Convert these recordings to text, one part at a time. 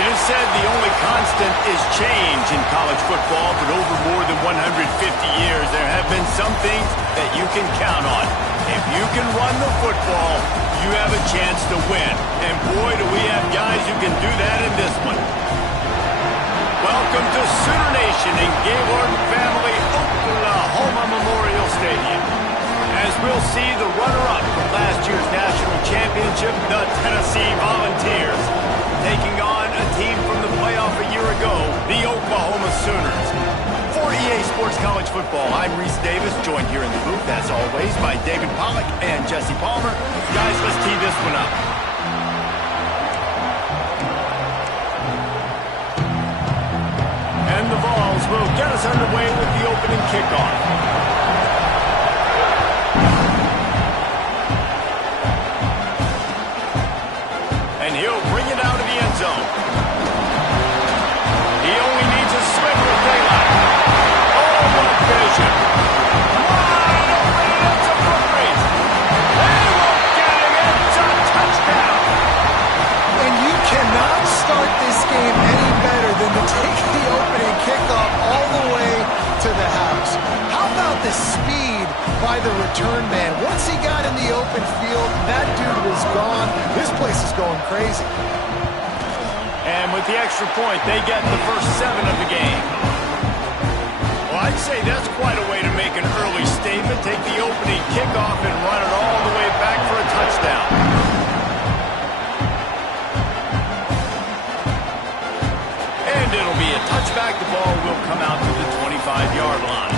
It is said the only constant is change in college football, but over more than 150 years, there have been some things that you can count on. If you can run the football, you have a chance to win. And boy, do we have guys who can do that in this one. Welcome to Sooner Nation in Gaylord Family Oklahoma Memorial Stadium. As we'll see the runner-up from last year's national championship, the Tennessee Volunteers, taking on a team from the playoff a year ago, the Oklahoma Sooners. For EA Sports College Football, I'm Reese Davis, joined here in the booth, as always, by David Pollack and Jesse Palmer. Guys, let's tee this one up. And the Vols will get us underway with the opening kickoff. And he'll bring it out of the end zone. He only needs a sliver of daylight. Oh, what vision. Wide open, it's a foot race. They won't get him, it's a touchdown. And you cannot start this game any better than to take the opening kickoff all the way to the house. How about the speed by the return man? Once he got in the open field, that dude was gone. This place is going crazy. And with the extra point, they get the first 7 of the game. Well, I'd say that's quite a way to make an early statement. Take the opening kickoff and run it all the way back for a touchdown. And it'll be a touchback. The ball will come out to the 25-yard line.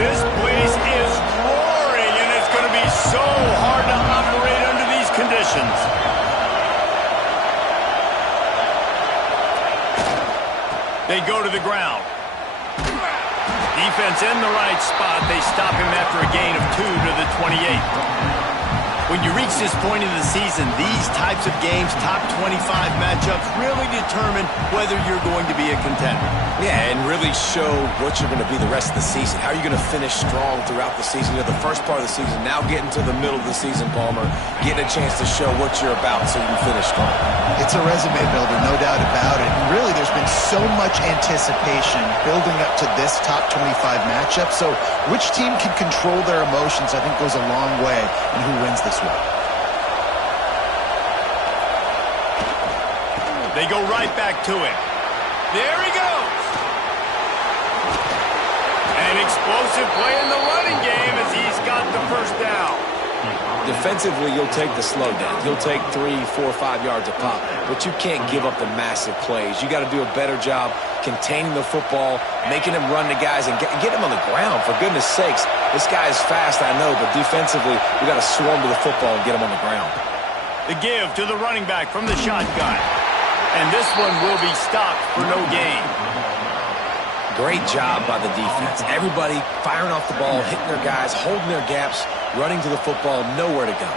This place is roaring, and it's going to be so hard to operate under these conditions. They go to the ground. Defense in the right spot. They stop him after a gain of 2 to the 28. When you reach this point in the season, these types of games, top 25 matchups, really determine whether you're going to be a contender. Yeah, and really show what you're going to be the rest of the season. How are you going to finish strong throughout the season? You know, the first part of the season, now getting to the middle of the season, Palmer, getting a chance to show what you're about so you can finish strong. It's a resume builder, no doubt about it. And really, there's been so much anticipation building up to this top 25 matchup. So which team can control their emotions, I think, goes a long way in who wins this one. They go right back to him. There he goes. An explosive play in the running game as he's got the first down. Defensively, you'll take the slow down. You'll take 3, 4, 5 yards a pop, but you can't give up the massive plays. You got to do a better job containing the football, making him run the guys, and get him on the ground. For goodness sakes, this guy is fast, I know, but defensively, we got to swarm to the football and get him on the ground. The give to the running back from the shotgun. And this one will be stopped for no gain. Great job by the defense. Everybody firing off the ball, hitting their guys, holding their gaps, running to the football, nowhere to go.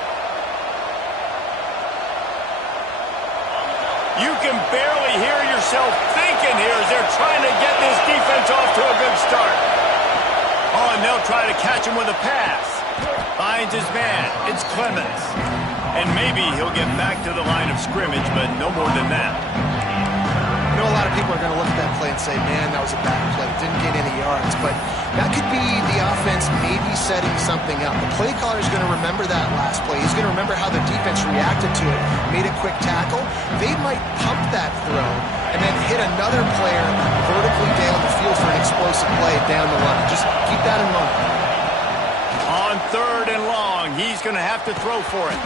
You can barely hear yourself thinking here as they're trying to get this defense off to a good start. Oh, and they'll try to catch him with a pass. Finds his man. It's Clemens. And maybe he'll get back to the line of scrimmage, but no more than that. You know, a lot of people are going to look at that play and say, man, that was a bad play. Didn't get any yards. But that could be the offense maybe setting something up. The play caller is going to remember that last play. He's going to remember how the defense reacted to it, made a quick tackle. They might pump that throw and then hit another player vertically down the field for an explosive play down the line. Just keep that in mind. On 3rd and long, he's going to have to throw for it.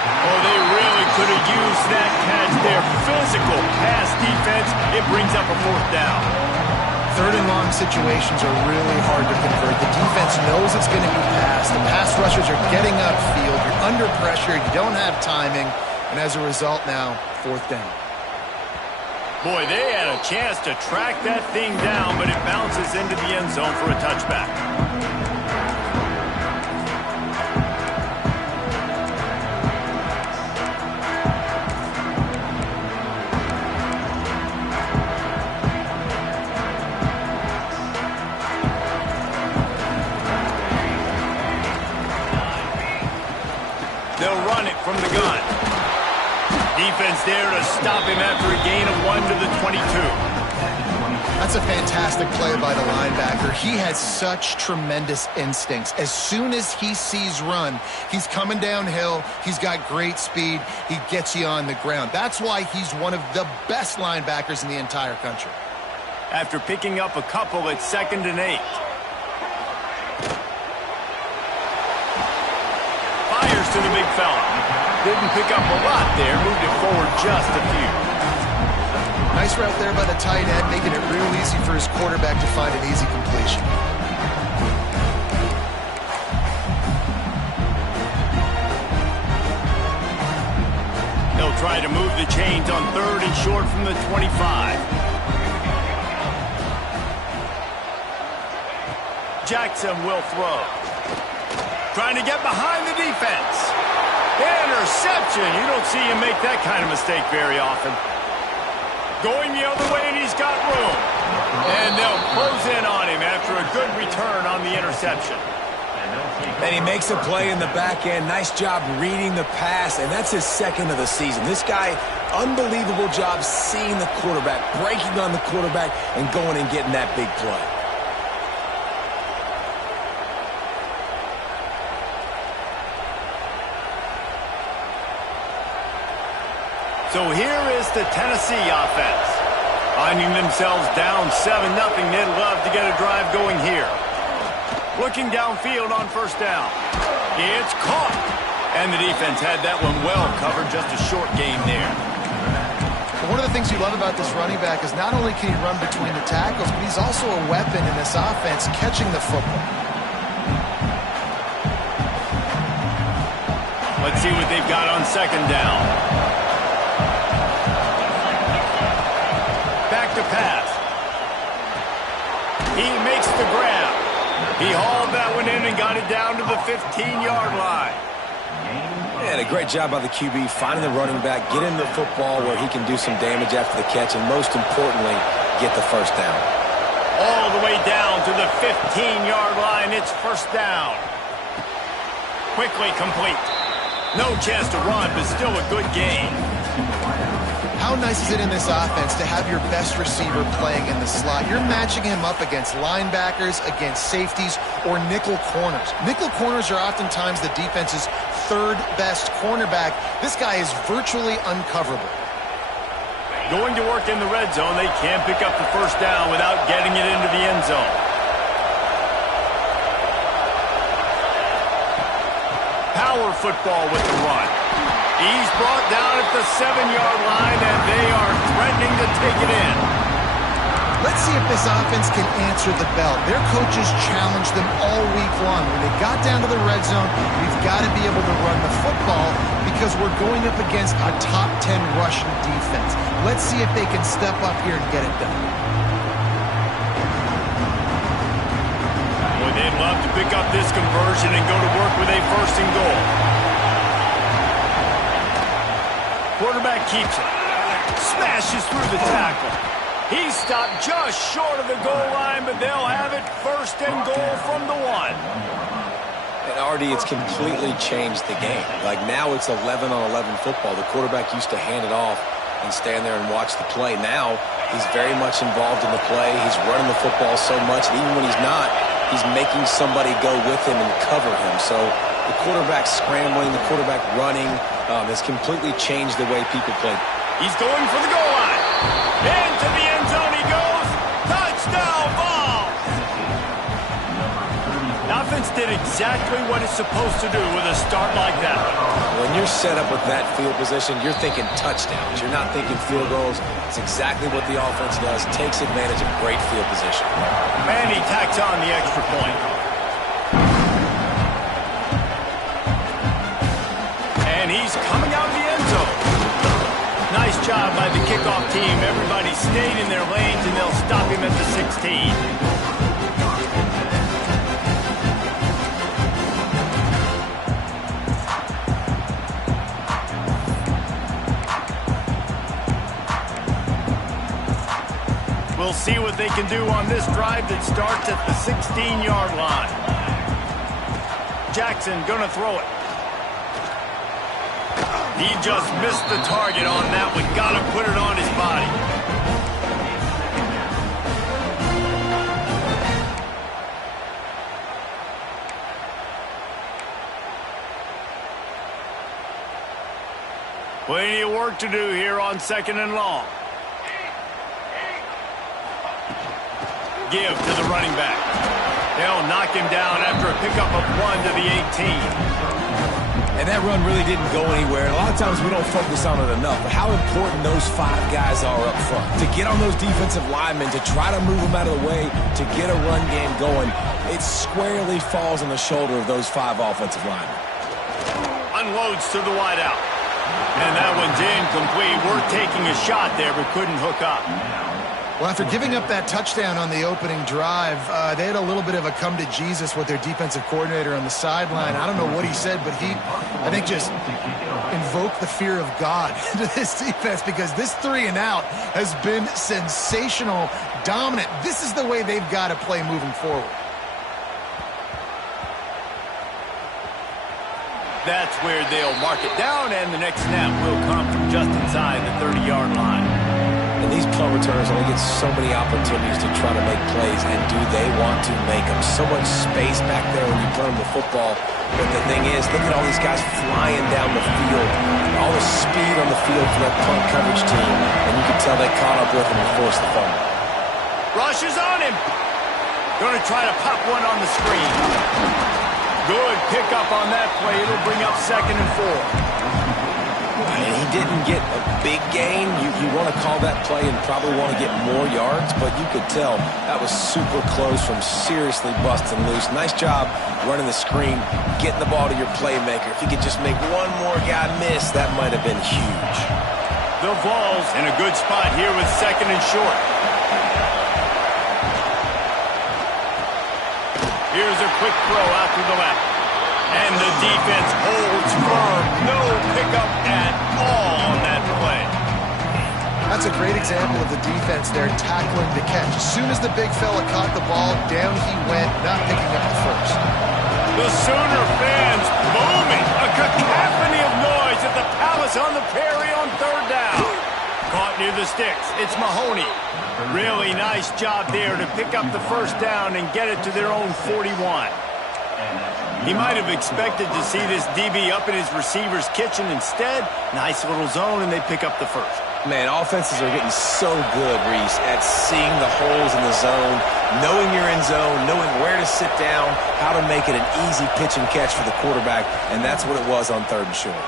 Oh, they really could have used that catch there. Physical pass defense. It brings up a 4th down. 3rd and long situations are really hard to convert. The defense knows it's going to be passed. The pass rushers are getting upfield. You're under pressure. You don't have timing. And as a result now, 4th down. Boy, they had a chance to track that thing down, but it bounces into the end zone for a touchback. is there to stop him after a gain of 1 to the 22. That's a fantastic play by the linebacker. He has such tremendous instincts. As soon as he sees run, he's coming downhill. He's got great speed. He gets you on the ground. That's why he's one of the best linebackers in the entire country. After picking up a couple at 2nd and 8. Fires to the big fella. Didn't pick up a lot there. Moved it forward just a few. Nice route there by the tight end, making it real easy for his quarterback to find an easy completion. They'll try to move the chains on 3rd and short from the 25. Jackson will throw. Trying to get behind the defense. Interception. You don't see him make that kind of mistake very often. Going the other way, and he's got room. And they'll close in on him after a good return on the interception. And he makes a play in the back end. Nice job reading the pass, and that's his 2nd of the season. This guy, unbelievable job seeing the quarterback, breaking on the quarterback, and going and getting that big play. So here is the Tennessee offense. Finding themselves down 7-0, they'd love to get a drive going here. Looking downfield on 1st down. It's caught. And the defense had that one well covered, just a short gain there. One of the things you love about this running back is not only can he run between the tackles, but he's also a weapon in this offense, catching the football. Let's see what they've got on 2nd down. Back to pass. He makes the grab. He hauled that one in and got it down to the 15-yard line. And a great job by the QB finding the running back, getting the football where he can do some damage after the catch, and most importantly, get the 1st down. All the way down to the 15-yard line. It's 1st down. Quickly complete. No chance to run, but still a good gain. How nice is it in this offense to have your best receiver playing in the slot? You're matching him up against linebackers, against safeties, or nickel corners. Nickel corners are oftentimes the defense's 3rd best cornerback. This guy is virtually uncoverable. Going to work in the red zone. They can't pick up the 1st down without getting it into the end zone. Power football with the run. He's brought down at the 7-yard line, and they are threatening to take it in. Let's see if this offense can answer the bell. Their coaches challenged them all week long. When they got down to the red zone, we've got to be able to run the football because we're going up against a top 10 rushing defense. Let's see if they can step up here and get it done. Boy, they'd love to pick up this conversion and go to work with a 1st and goal. Quarterback keeps it. Smashes through the tackle. He stopped just short of the goal line, but they'll have it 1st and goal from the 1. And Artie, it's completely changed the game. Like now it's 11-on-11 football. The quarterback used to hand it off and stand there and watch the play. Now he's very much involved in the play. He's running the football so much, and even when he's not, he's making somebody go with him and cover him. So the quarterback scrambling, the quarterback running has completely changed the way people play. He's going for the goal line. Into the end zone he goes. Touchdown ball. The offense did exactly what it's supposed to do with a start like that. When you're set up with that field position, you're thinking touchdowns. You're not thinking field goals. It's exactly what the offense does. Takes advantage of great field position. And he tacks on the extra point. And he's coming out of the end zone. Nice job by the kickoff team. Everybody stayed in their lanes, and they'll stop him at the 16. We'll see what they can do on this drive that starts at the 16-yard line. Jackson gonna throw it. He just missed the target on that one. Got to put it on his body. Plenty of work to do here on 2nd and long. Give to the running back. They'll knock him down after a pickup of 1 to the 18. And that run really didn't go anywhere. A lot of times we don't focus on it enough, but how important those 5 guys are up front. To get on those defensive linemen, to try to move them out of the way, to get a run game going, it squarely falls on the shoulder of those 5 offensive linemen. Unloads to the wideout. And that one's incomplete. We're taking a shot there, but couldn't hook up. Well, after giving up that touchdown on the opening drive, they had a little bit of a come to Jesus with their defensive coordinator on the sideline. I don't know what he said, but he, I think, just invoked the fear of God into this defense, because this 3 and out has been sensational, dominant. This is the way they've got to play moving forward. That's where they'll mark it down, and the next snap will come from just inside the 30-yard line. And these punt returners only get so many opportunities to try to make plays, and do they want to make them? So much space back there when you put them the football. But the thing is, look at all these guys flying down the field, all the speed on the field for that punt coverage team, and you can tell they caught up with him and forced the fumble. Rush is on him. Going to try to pop one on the screen. Good pickup on that play. It'll bring up 2nd and 4. And he didn't get a big gain. You want to call that play and probably want to get more yards, but you could tell that was super close from seriously busting loose. Nice job running the screen, getting the ball to your playmaker. If you could just make one more guy miss, that might have been huge. The Vols in a good spot here with 2nd and short. Here's a quick throw out to the left. And the defense holds firm. No pickup at all on that play. That's a great example of the defense there tackling the catch. As soon as the big fella caught the ball, down he went, not picking up the first. The Sooner fans booming. A cacophony of noise at the Palace on the Prairie on 3rd down. Caught near the sticks. It's Mahoney. Really nice job there to pick up the 1st down and get it to their own 41. He might have expected to see this DB up in his receiver's kitchen. Instead, nice little zone, and they pick up the 1st. Man, offenses are getting so good, Reese, at seeing the holes in the zone, knowing your end zone, knowing where to sit down, how to make it an easy pitch and catch for the quarterback, and that's what it was on 3rd and short.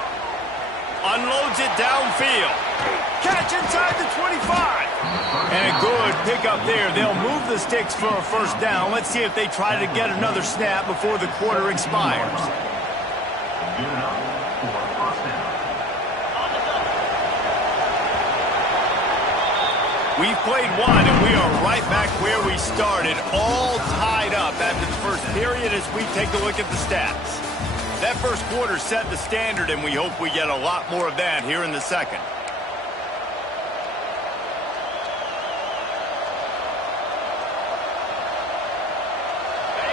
Unloads it downfield. Catch inside the 25. And a good pickup there. They'll move the sticks for a 1st down. Let's see if they try to get another snap before the quarter expires. We've played 1, and we are right back where we started, all tied up after the 1st period as we take a look at the stats. That 1st quarter set the standard, and we hope we get a lot more of that here in the 2nd.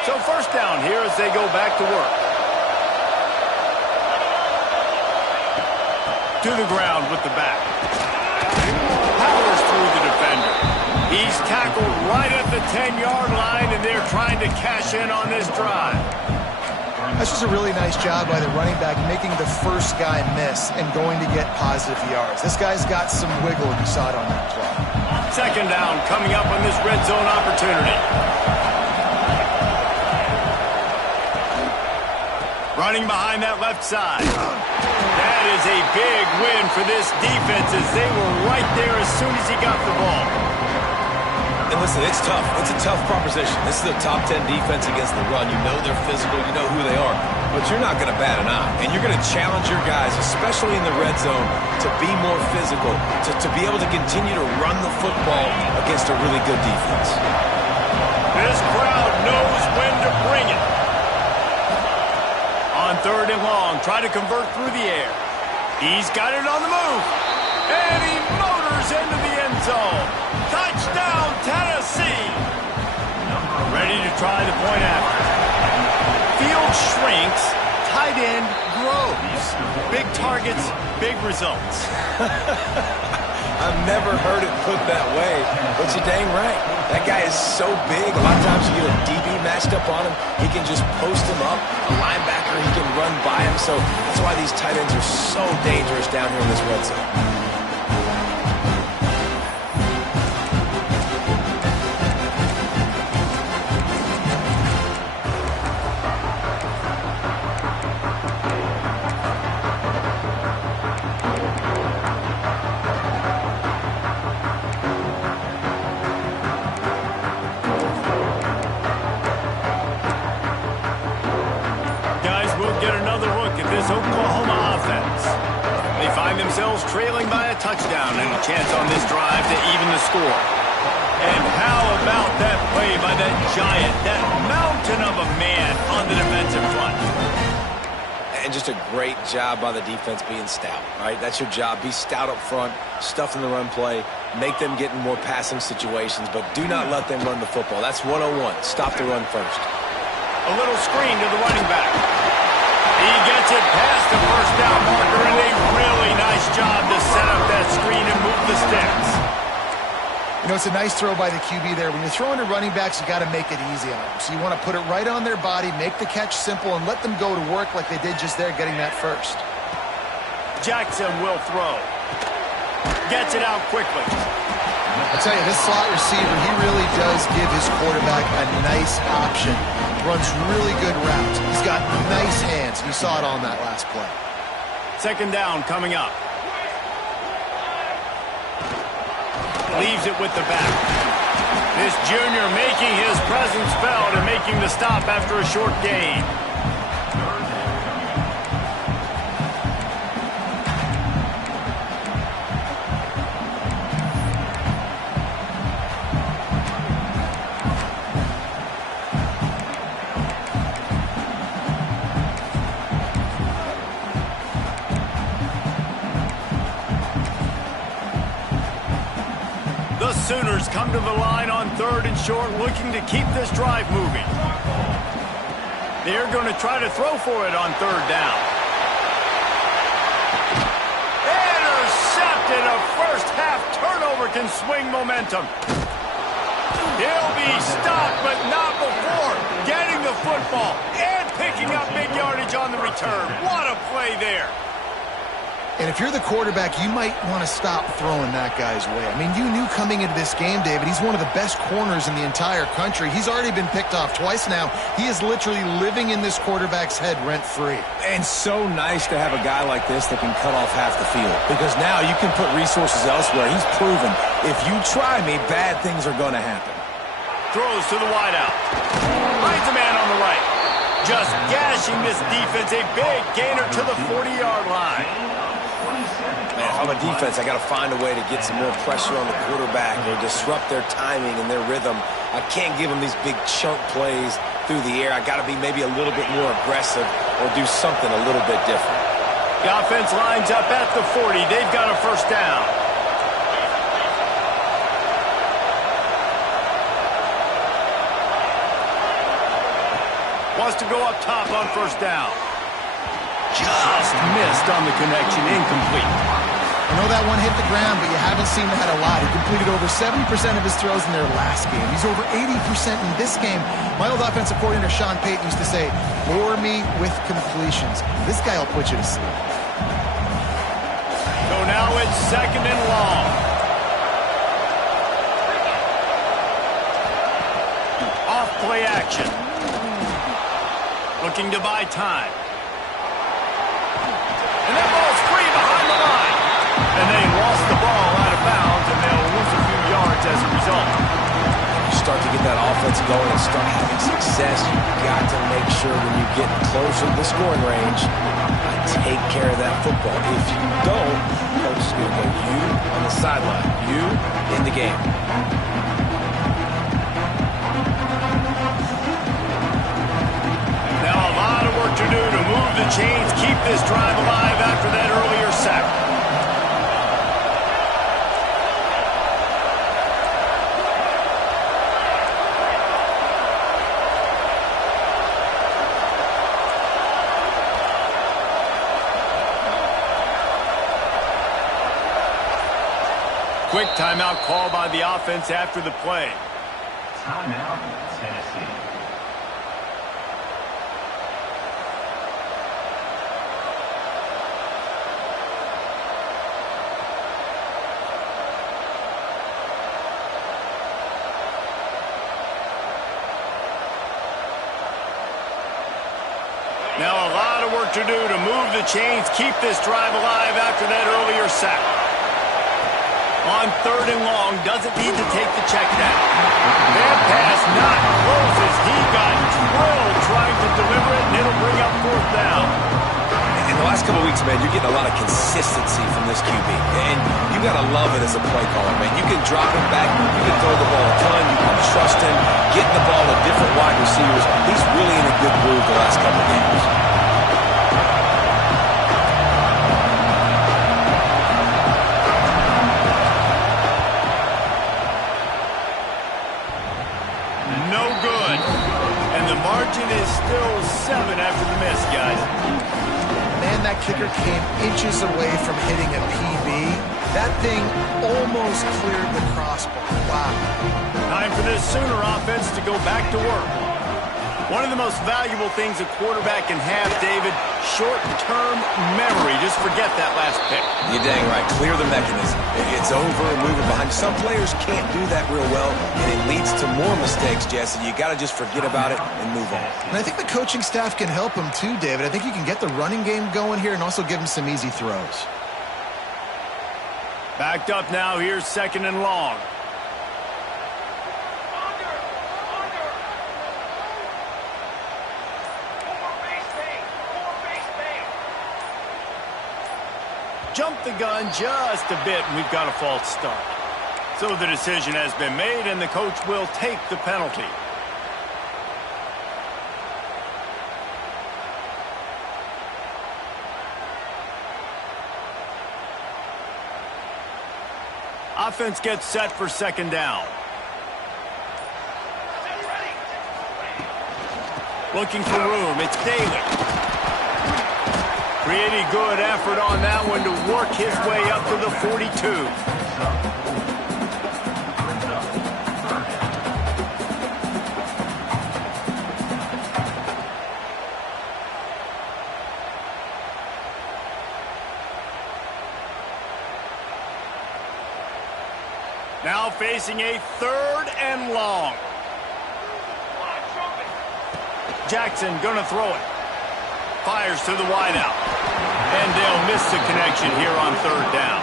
So 1st down here as they go back to work. To the ground with the back. Powers through the defender. He's tackled right at the 10-yard line, and they're trying to cash in on this drive. That's just a really nice job by the running back, making the 1st guy miss and going to get positive yards. This guy's got some wiggle, and you saw it on that play. 2nd down coming up on this red zone opportunity. Running behind that left side. That is a big win for this defense as they were right there as soon as he got the ball. And listen, it's tough. It's a tough proposition. This is a top 10 defense against the run. You know they're physical. You know who they are. But you're not going to bat an eye. And you're going to challenge your guys, especially in the red zone, to be more physical, to be able to continue to run the football against a really good defense. This crowd knows when to bring it. On 3rd and long, try to convert through the air. He's got it on the move. And he motors into the end zone. Touchdown, Tennessee. Ready to try the point after. Field shrinks, tight end grows. throws. Big targets, big results. I've never heard it put that way, but you're dang right. That guy is so big. A lot of times you get a DB matched up on him. He can just post him up. A linebacker, he can run by him. So that's why these tight ends are so dangerous down here in this red zone. Oklahoma offense. They find themselves trailing by a touchdown and a chance on this drive to even the score. And how about that play by that giant, that mountain of a man on the defensive front? And just a great job by the defense being stout, right? That's your job. Be stout up front, stuff in the run play, make them get in more passing situations, but do not let them run the football. That's 101. Stop the run first. A little screen to the running back. He gets it past the first down marker, and a really nice job to set up that screen and move the sticks. You know, it's a nice throw by the QB there. When you're throwing to running backs, you got to make it easy on them. So you want to put it right on their body, make the catch simple, and let them go to work like they did just there, getting that first. Jackson will throw. Gets it out quickly. I'll tell you, this slot receiver, he really does give his quarterback a nice option. Runs really good routes. He's got nice hands. You saw it on that last play. Second down coming up. Leaves it with the back. This junior making his presence felt and making the stop after a short gain. The Sooners come to the line on 3rd and short, looking to keep this drive moving. They're going to try to throw for it on 3rd down. Intercepted. A first-half turnover can swing momentum. He'll be stopped, but not before getting the football and picking up big yardage on the return. What a play there. And if you're the quarterback, you might want to stop throwing that guy's way. I mean, you knew coming into this game, David, he's one of the best corners in the entire country. He's already been picked off twice now. He is literally living in this quarterback's head rent-free. And so nice to have a guy like this that can cut off half the field, because now you can put resources elsewhere. He's proven if you try me, bad things are going to happen. Throws to the wideout. Finds a man on the right. Just gashing this defense. A big gainer to the 40-yard line. Man, if I'm a defense, I got to find a way to get some more pressure on the quarterback or disrupt their timing and their rhythm. I can't give them these big chunk plays through the air. I got to be maybe a little bit more aggressive or do something a little bit different. The offense lines up at the 40. They've got a first down. Wants to go up top on first down. Just missed on the connection, incomplete. I know that one hit the ground, but you haven't seen that a lot. He completed over 70% of his throws in their last game. He's over 80% in this game. My old offensive coordinator, Sean Payton, used to say, bore me with completions. This guy will put you to sleep. So now it's 2nd and long. Off play action. Looking to buy time. And that ball's free behind the line. And they lost the ball out of bounds, and they'll lose a few yards as a result. You start to get that offense going and start having success, you've got to make sure when you get closer to the scoring range, take care of that football. If you don't, coach is going to go you on the sideline, you in the game. Now a lot of work to do to move the chains, keep this drive alive after that earlier sack. timeout called by the offense after the play. Timeout, Tennessee. Now a lot of work to do to move the chains, keep this drive alive after that earlier sack. On 3rd and long, doesn't need to take the check down. That pass not close as he got drilled trying to deliver it, and it'll bring up 4th down. In the last couple of weeks, man, you're getting a lot of consistency from this QB. And you got to love it as a play caller, man. You can drop him back, you can throw the ball a ton, you can trust him, getting the ball to different wide receivers. He's really in a good groove the last couple of games. No good. And the margin is still 7 after the miss, guys. Man, that kicker came inches away from hitting a PB. That thing almost cleared the crossbar. Wow. Time for this Sooner offense to go back to work. One of the most valuable things a quarterback can have, David, short-term memory. Just forget that last pick. You're dang right. Clear the mechanism. It's over and moving behind. Some players can't do that real well, and it leads to more mistakes, Jesse. You got to just forget about it and move on. And I think the coaching staff can help him too, David. I think you can get the running game going here and also give him some easy throws. Backed up now. Here's 2nd and long. Jumped the gun just a bit, and we've got a false start. So the decision has been made, and the coach will take the penalty. Offense gets set for 2nd down. Looking for room. It's Daly. Pretty good effort on that one to work his way up to the 42. Now facing a 3rd and long. Jackson gonna throw it. Fires to the wideout. And they'll miss the connection here on 3rd down.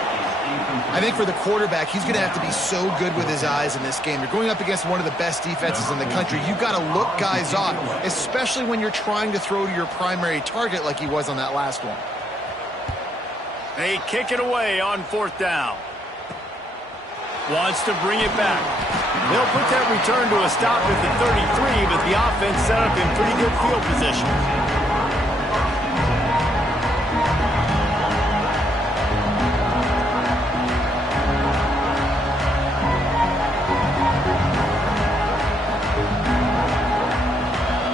I think for the quarterback, he's going to have to be so good with his eyes in this game. You're going up against one of the best defenses in the country. You've got to look guys off, especially when you're trying to throw to your primary target like he was on that last one. They kick it away on 4th down. Wants to bring it back. They'll put that return to a stop at the 33, but the offense set up in pretty good field position.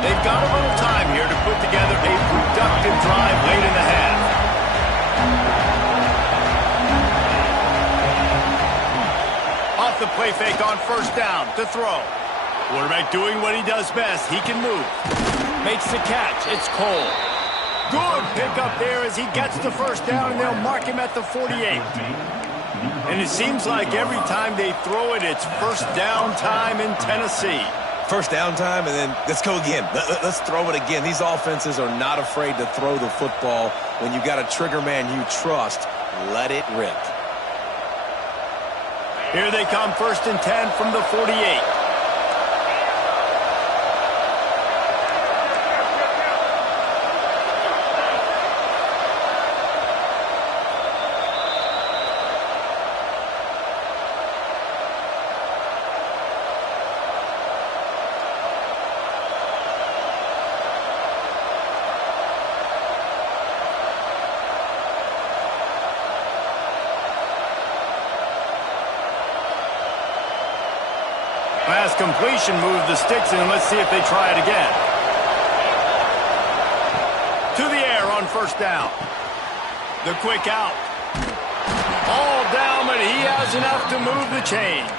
They've got a little time here to put together a productive drive late in the half. Off the play fake on 1st down to throw. Quarterback doing what he does best. He can move. Makes the catch. It's Cole. Good pickup there as he gets the 1st down, and they'll mark him at the 48. And it seems like every time they throw it, it's 1st down time in Tennessee. 1st down time, and then let's go again. Let's throw it again. These offenses are not afraid to throw the football. When you've got a trigger man you trust, let it rip. Here they come, 1st and 10 from the 48. Pass completion, move the sticks in. Let's see if they try it again. To the air on 1st down. The quick out. All down, but he has enough to move the chains.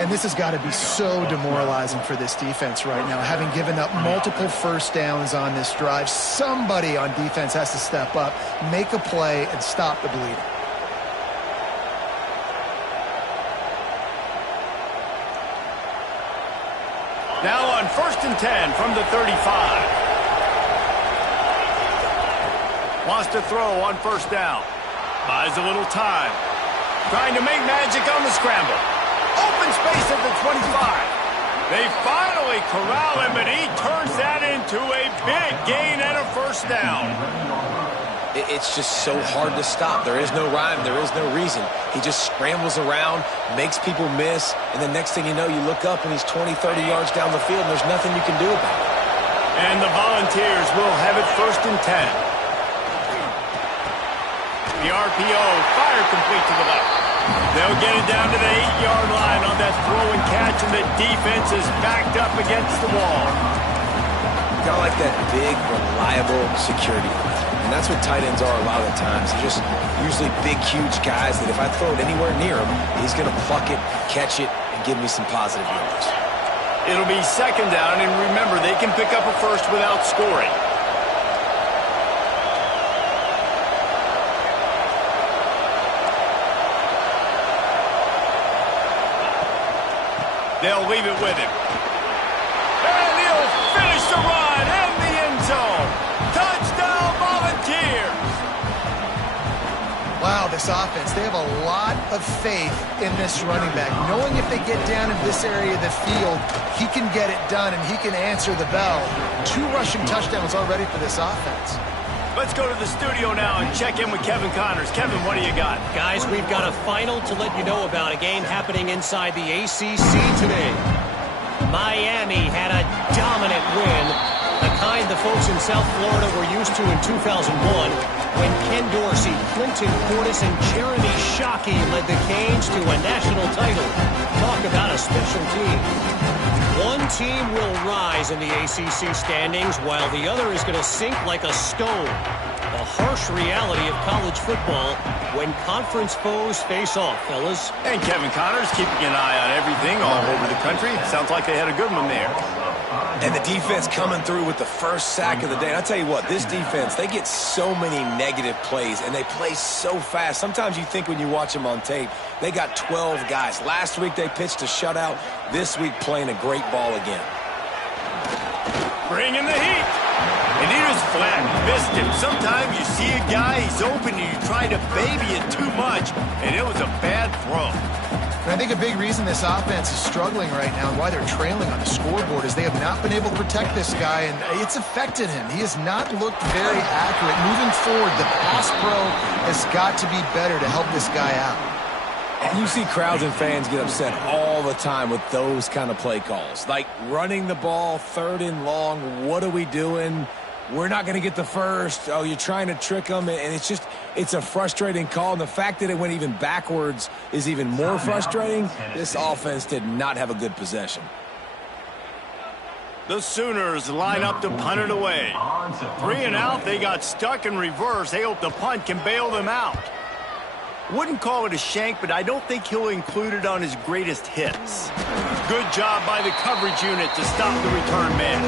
And this has got to be so demoralizing for this defense right now, having given up multiple first downs on this drive. Somebody on defense has to step up, make a play, and stop the bleeding. Now on 1st and 10 from the 35. Wants to throw on 1st down. Buys a little time. Trying to make magic on the scramble. Open space at the 25. They finally corral him, and he turns that into a big gain and a 1st down. It's just so hard to stop. There is no rhyme. There is no reason. He just scrambles around, makes people miss, and the next thing you know, you look up and he's 20, 30 yards down the field, and there's nothing you can do about it. And the Volunteers will have it 1st and 10. The RPO, fire complete to the left. They'll get it down to the 8-yard line on that throw and catch, and the defense is backed up against the wall. Got like that big, reliable security threat. And that's what tight ends are a lot of the times. They're just usually big, huge guys that if I throw it anywhere near him, he's going to pluck it, catch it, and give me some positive yards. It'll be 2nd down, and remember, they can pick up a 1st without scoring. They'll leave it with him. And he'll finish the run in the end zone. Touchdown, Volunteers! Wow, this offense, they have a lot of faith in this running back, knowing if they get down in this area of the field, he can get it done and he can answer the bell. 2 rushing touchdowns already for this offense. Let's go to the studio now and check in with Kevin Connors. Kevin, what do you got? Guys, we've got a final to let you know about, a game happening inside the ACC today. Miami had a dominant win, the kind the folks in South Florida were used to in 2001 when Ken Dorsey, Clinton Portis, and Jeremy Shockey led the Canes to a national title. Talk about a special team. One team will rise in the ACC standings while the other is going to sink like a stone. The harsh reality of college football when conference foes face off, fellas. And Kevin Connors keeping an eye on everything all over the country. Sounds like they had a good one there. And the defense coming through with the 1st sack of the day. And I'll tell you what, this defense, they get so many negative plays, and they play so fast. Sometimes you think when you watch them on tape, they got 12 guys. Last week they pitched a shutout. This week playing a great ball again. Bringing the heat. And he just flat missed him. Sometimes you see a guy, he's open, and you try to baby it too much, and it was a bad throw. And I think a big reason this offense is struggling right now and why they're trailing on the scoreboard is they have not been able to protect this guy, and it's affected him. He has not looked very accurate. Moving forward, the pass pro has got to be better to help this guy out. And you see crowds and fans get upset all the time with those kind of play calls. Like running the ball, 3rd and long, what are we doing? We're not going to get the 1st. Oh, you're trying to trick them. And it's a frustrating call. And the fact that it went even backwards is even more frustrating. This offense did not have a good possession. The Sooners line up to punt it away. 3 and out, they got stuck in reverse. They hope the punt can bail them out. Wouldn't call it a shank, but I don't think he'll include it on his greatest hits. Good job by the coverage unit to stop the return man.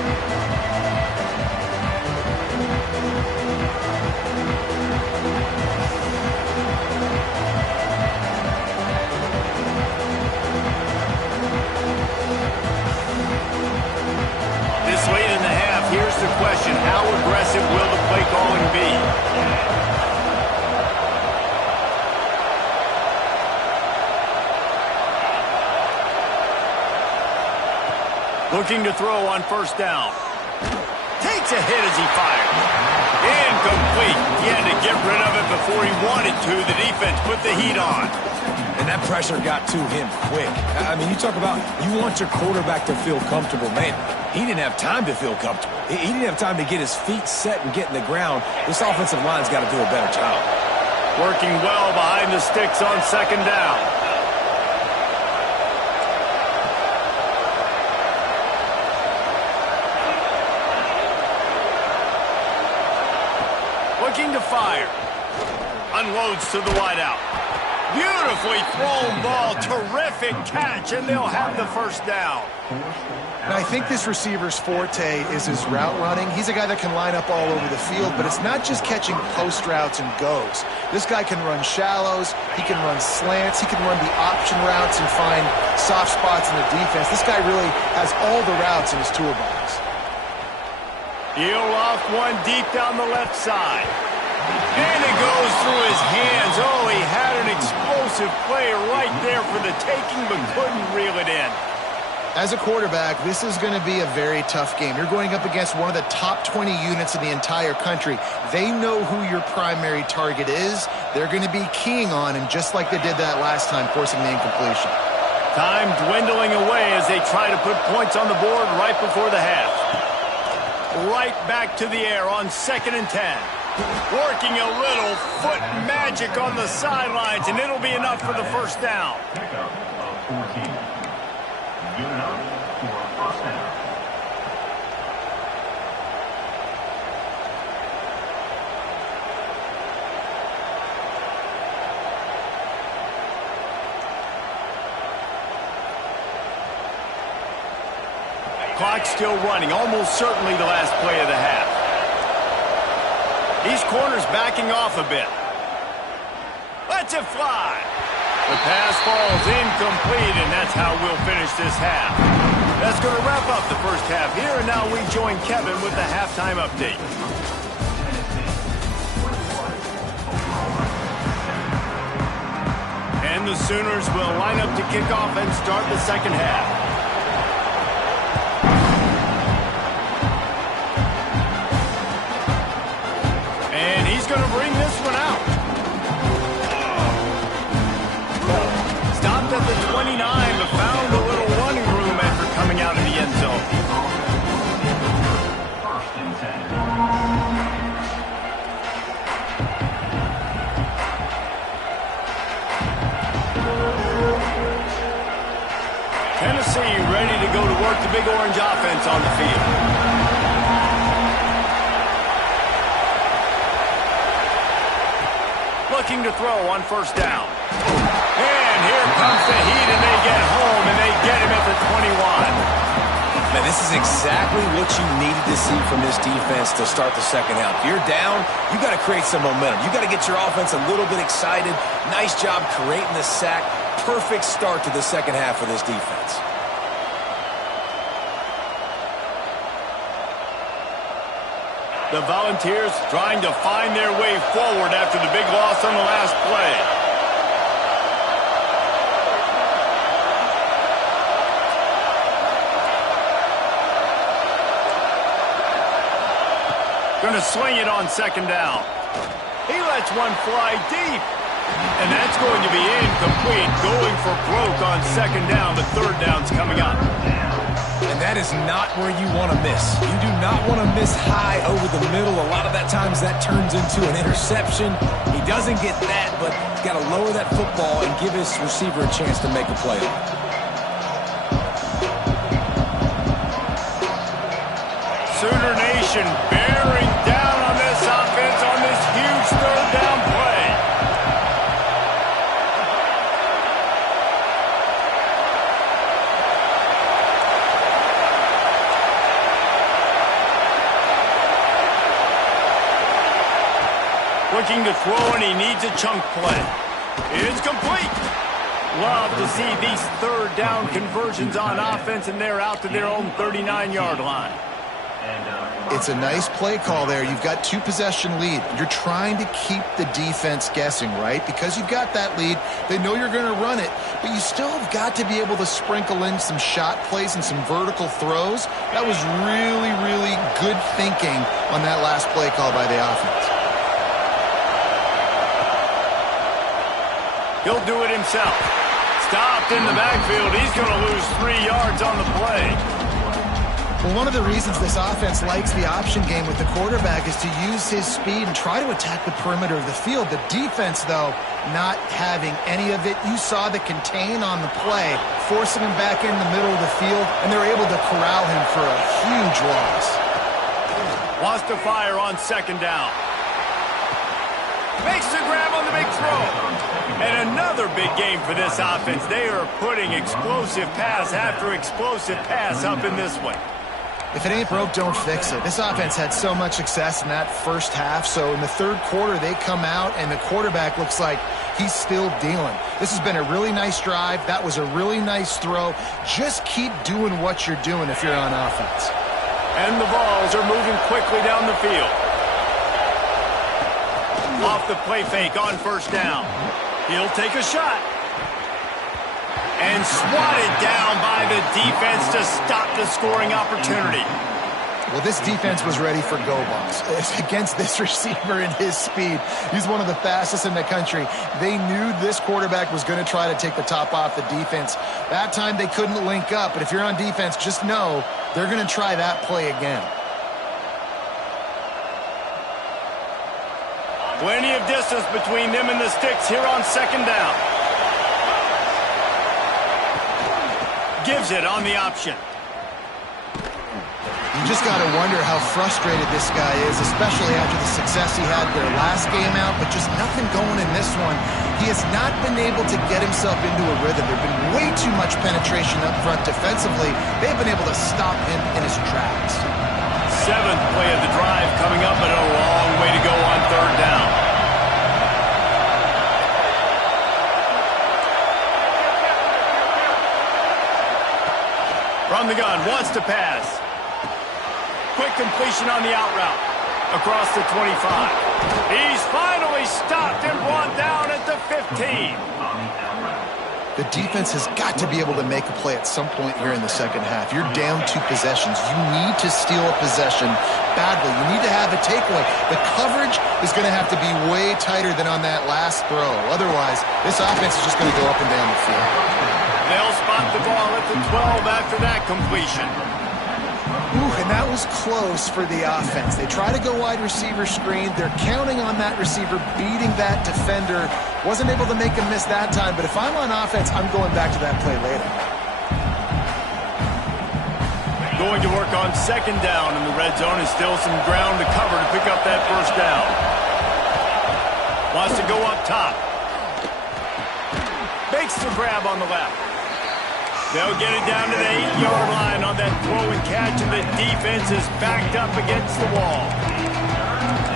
This late in the half, here's the question. How aggressive will the play calling be? Looking to throw on 1st down. Takes a hit as he fires. Incomplete. He had to get rid of it before he wanted to. The defense put the heat on. And that pressure got to him quick. I mean, you talk about you want your quarterback to feel comfortable. Man, he didn't have time to feel comfortable. He didn't have time to get his feet set and get in the ground. This offensive line's got to do a better job. Working well behind the sticks on 2nd down. Looking to fire. Unloads to the wideout. Beautifully thrown ball. Terrific catch, and they'll have the first down. And I think this receiver's forte is his route running. He's a guy that can line up all over the field, but it's not just catching post routes and goes. This guy can run shallows, he can run slants, he can run the option routes and find soft spots in the defense. This guy really has all the routes in his toolbox. He'll off one deep down the left side. And it goes through his hands. Oh, he had an explosive play right there for the taking, but couldn't reel it in. As a quarterback, this is going to be a very tough game. You're going up against one of the top 20 units in the entire country. They know who your primary target is. They're going to be keying on him just like they did that last time, forcing the incompletion. Time dwindling away as they try to put points on the board right before the half. Right back to the air on 2nd and 10. Working a little foot magic on the sidelines, and it'll be enough for the first down. Pickup of 14. Good enough for a first down. Clock still running, almost certainly the last play of the half. These corners backing off a bit. Let's it fly. The pass falls incomplete, and that's how we'll finish this half. That's going to wrap up the first half here, and now we join Kevin with the halftime update. And the Sooners will line up to kick off and start the second half. And he's going to bring this one out. Stopped at the 29, but found a little running room after coming out of the end zone. First and 10. Tennessee ready to go to work the Big Orange offense on the field. Looking to throw on first down. And here comes the heat, and they get home, and they get him at the 21. Man, this is exactly what you needed to see from this defense to start the second half. If you're down, you got to create some momentum. You got to get your offense a little bit excited. Nice job creating the sack. Perfect start to the second half for this defense. The Volunteers trying to find their way forward after the big loss on the last play. Going to sling it on second down. He lets one fly deep. And that's going to be incomplete. Going for broke on second down. The third down's coming up. And that is not where you want to miss. You do not want to miss high over the middle. A lot of that times that turns into an interception. He doesn't get that, but he's got to lower that football and give his receiver a chance to make a play on it. Sooner Nation bearing down on this offense on this huge third down play. Looking to throw, and he needs a chunk play. It's complete. Love to see these third down conversions on offense, and they're out to their own 39-yard line. It's a nice play call there. You've got 2-possession lead. You're trying to keep the defense guessing, right? Because you've got that lead. They know you're going to run it, but you still have got to be able to sprinkle in some shot plays and some vertical throws. That was really, really good thinking on that last play call by the offense. He'll do it himself. Stopped in the backfield. He's going to lose 3 yards on the play. Well, one of the reasons this offense likes the option game with the quarterback is to use his speed and try to attack the perimeter of the field. The defense, though, not having any of it. You saw the contain on the play, forcing him back in the middle of the field, and they're able to corral him for a huge loss. Wants to fire on second down. Makes the grab on the big throw. And another big game for this offense. They are putting explosive pass after explosive pass up in this one. If it ain't broke, don't fix it. This offense had so much success in that first half, so in the third quarter, they come out, and the quarterback looks like he's still dealing. This has been a really nice drive. That was a really nice throw. Just keep doing what you're doing if you're on offense. And the balls are moving quickly down the field. Off the play fake on first down. He'll take a shot. And swatted down by the defense to stop the scoring opportunity. Well, this defense was ready for go balls. Against this receiver and his speed, he's one of the fastest in the country. They knew this quarterback was going to try to take the top off the defense. That time they couldn't link up, but if you're on defense, just know they're going to try that play again. Plenty of distance between them and the sticks here on second down. Gives it on the option. You just got to wonder how frustrated this guy is, especially after the success he had their last game out, but just nothing going in this one. He has not been able to get himself into a rhythm. There's been way too much penetration up front defensively. They've been able to stop him in his tracks. Seventh play of the drive coming up, and a long way to go on third down. From the gun, wants to pass. Quick completion on the out route. Across the 25. He's finally stopped and brought down at the 15. The defense has got to be able to make a play at some point here in the second half. You're down 2 possessions. You need to steal a possession badly. You need to have a takeaway. The coverage is going to have to be way tighter than on that last throw. Otherwise, this offense is just going to go up and down the field. They'll spot the ball at the 12 after that completion. Ooh, and that was close for the offense. They try to go wide receiver screen. They're counting on that receiver beating that defender. Wasn't able to make him miss that time, but if I'm on offense, I'm going back to that play later. Going to work on second down in the red zone, and still some ground to cover to pick up that first down. Wants to go up top. Makes the grab on the left. They'll get it down to the 8-yard line on that throw and catch, and the defense is backed up against the wall.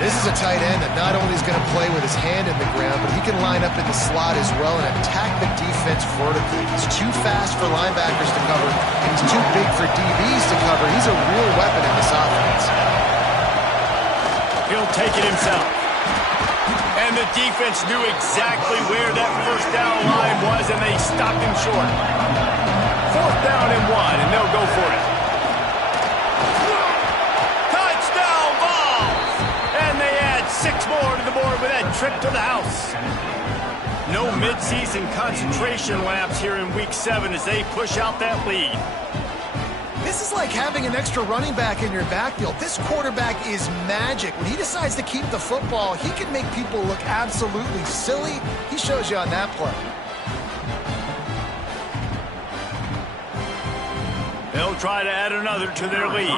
This is a tight end that not only is going to play with his hand in the ground, but he can line up in the slot as well and attack the defense vertically. He's too fast for linebackers to cover, and he's too big for DBs to cover. He's a real weapon in this offense. He'll take it himself. And the defense knew exactly where that first down line was, and they stopped him short. Fourth down and 1, and they'll go for it. Touchdown Vols! And they add 6 more to the board with that trip to the house. No midseason concentration laps here in Week 7 as they push out that lead. This is like having an extra running back in your backfield. This quarterback is magic. When he decides to keep the football, he can make people look absolutely silly. He shows you on that play. They'll try to add another to their lead.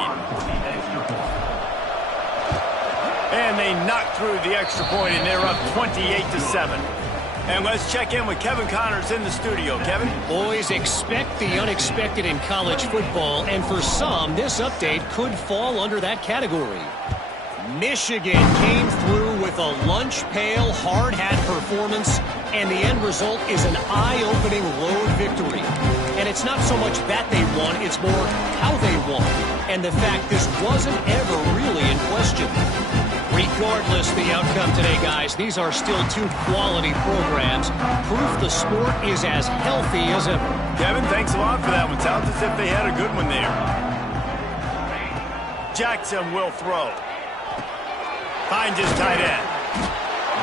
And they knock through the extra point, and they're up 28-7. And let's check in with Kevin Connors in the studio. Kevin? Boys, expect the unexpected in college football, and for some, this update could fall under that category. Michigan came through with a lunch pail, hard hat performance, and the end result is an eye-opening road victory. And it's not so much that they won, it's more how they won. And the fact this wasn't ever really in question. Regardless the outcome today, guys, these are still 2 quality programs. Proof the sport is as healthy as ever. Kevin, thanks a lot for that one. Sounds as if they had a good one there. Jackson will throw. Finds his tight end.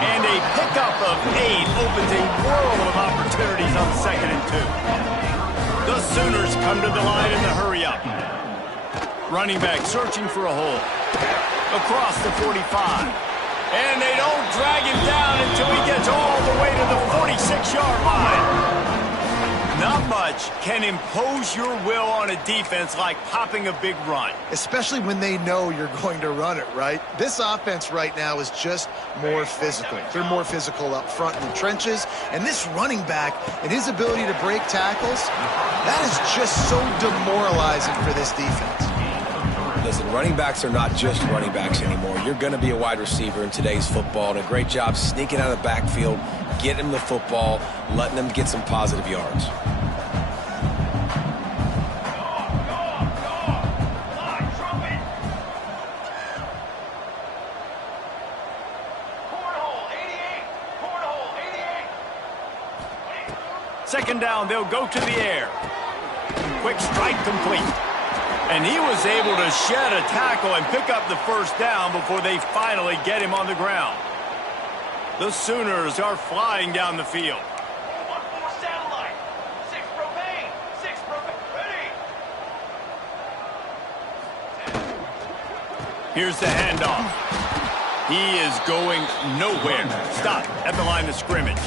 And a pickup of 8 opens a world of opportunities on 2nd and 2. The Sooners come to the line in the hurry-up. Running back searching for a hole. Across the 45. And they don't drag him down until he gets all the way to the 46-yard line. Not much can impose your will on a defense like popping a big run. Especially when they know you're going to run it, right? This offense right now is just more physical. They're more physical up front in the trenches. And this running back and his ability to break tackles, that is just so demoralizing for this defense. Listen, running backs are not just running backs anymore. You're going to be a wide receiver in today's football, and a great job sneaking out of the backfield, getting them the football, letting them get some positive yards. Second down, they'll go to the air. Quick strike complete. And he was able to shed a tackle and pick up the first down before they finally get him on the ground. The Sooners are flying down the field. 1-4 satellite. 6 propane. 6 propane. Ready. Here's the handoff. He is going nowhere. Stop at the line of scrimmage.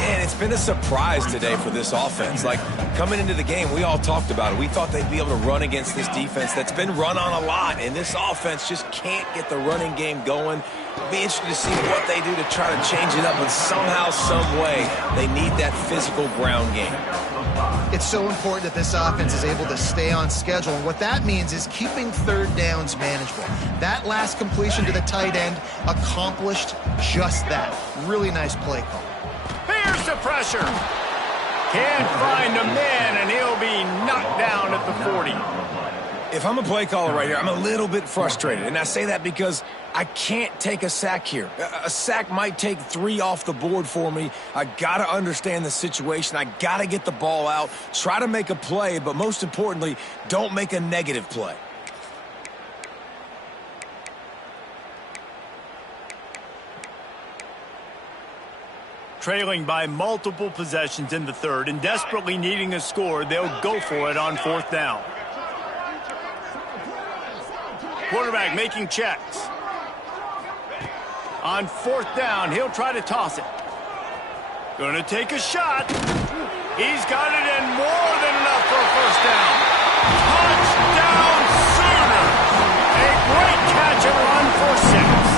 And it's been a surprise today for this offense. Like, coming into the game, we all talked about it. We thought they'd be able to run against this defense that's been run on a lot, and this offense just can't get the running game going. It'll be interesting to see what they do to try to change it up, but somehow, some way, they need that physical ground game. It's so important that this offense is able to stay on schedule, and what that means is keeping third downs manageable. That last completion to the tight end accomplished just that. Really nice play call. Here's the pressure. Can't find a man, and he'll be knocked down at the 40. If I'm a play caller right here, I'm a little bit frustrated. And I say that because I can't take a sack here. A sack might take 3 off the board for me. I got to understand the situation. I got to get the ball out, try to make a play, but most importantly, don't make a negative play. Trailing by multiple possessions in the third and desperately needing a score, they'll go for it on fourth down. Quarterback making checks. On fourth down, he'll try to toss it. Gonna take a shot. He's got it in more than enough for a first down. Touchdown Sooners! A great catch and run for 6.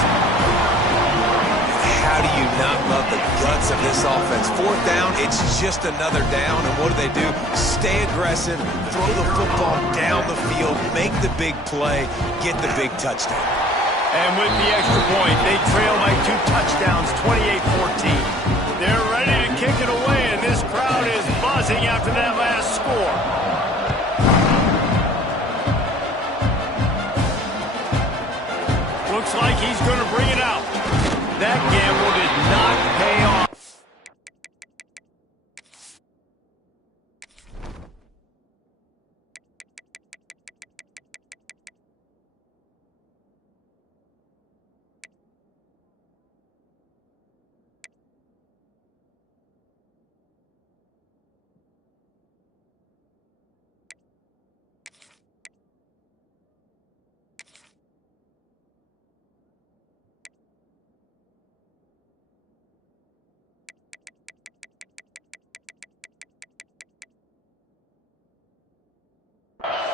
How do you not love the guts of this offense? Fourth down, it's just another down, and what do? Stay aggressive, throw the football down the field, make the big play, get the big touchdown. And with the extra point, they trail by 2 touchdowns, 28-14. They're ready to kick it away, and this crowd is buzzing after that last score. Looks like he's going to bring it out. That gamble did not pay off.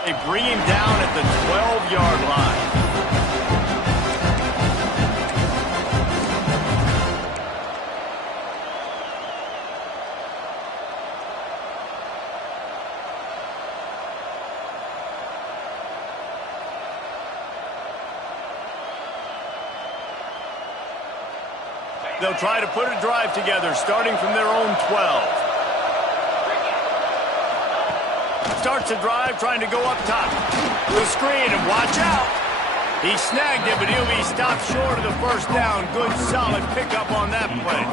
They bring him down at the 12-yard line. They'll try to put a drive together, starting from their own 12. Starts a drive, trying to go up top. The screen, and watch out. He snagged it, but he'll be stopped short of the first down. Good, solid pickup on that play.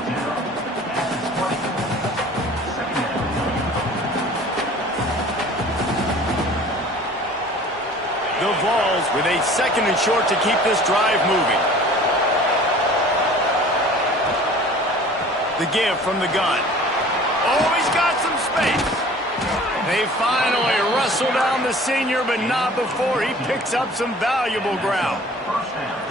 The Vols with a 2nd and short to keep this drive moving. The give from the gun. Oh, he's got some space. They finally wrestle down the senior, but not before he picks up some valuable ground.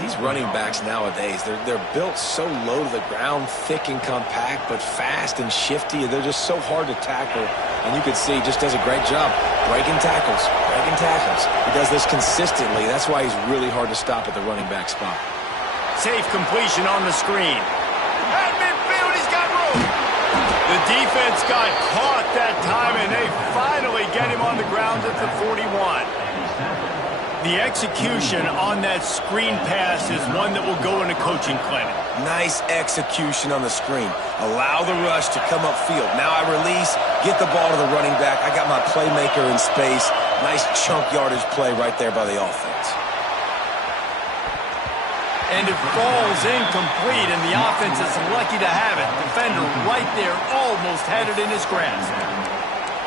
These running backs nowadays, they're built so low to the ground, thick and compact, but fast and shifty. They're just so hard to tackle. And you can see he just does a great job breaking tackles, breaking tackles. He does this consistently. That's why he's really hard to stop at the running back spot. Safe completion on the screen. At midfield, he's got room. The defense got caught that time, and they finally get him on the ground at the 41. The execution on that screen pass is one that will go in a coaching clinic. Nice execution on the screen. Allow the rush to come upfield. Now I release, get the ball to the running back. I got my playmaker in space. Nice chunk yardage play right there by the offense. And it falls incomplete, and the offense is lucky to have it. Defender right there almost had it in his grasp.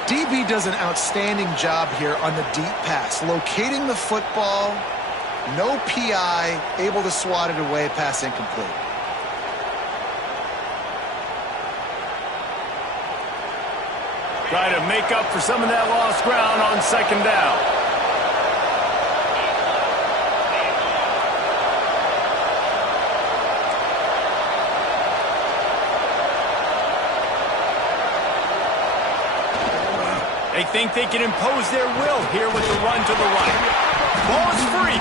DB does an outstanding job here on the deep pass, locating the football, no PI, able to swat it away, pass incomplete. Try to make up for some of that lost ground on second down. They think they can impose their will here with the run to the right. Ball is free.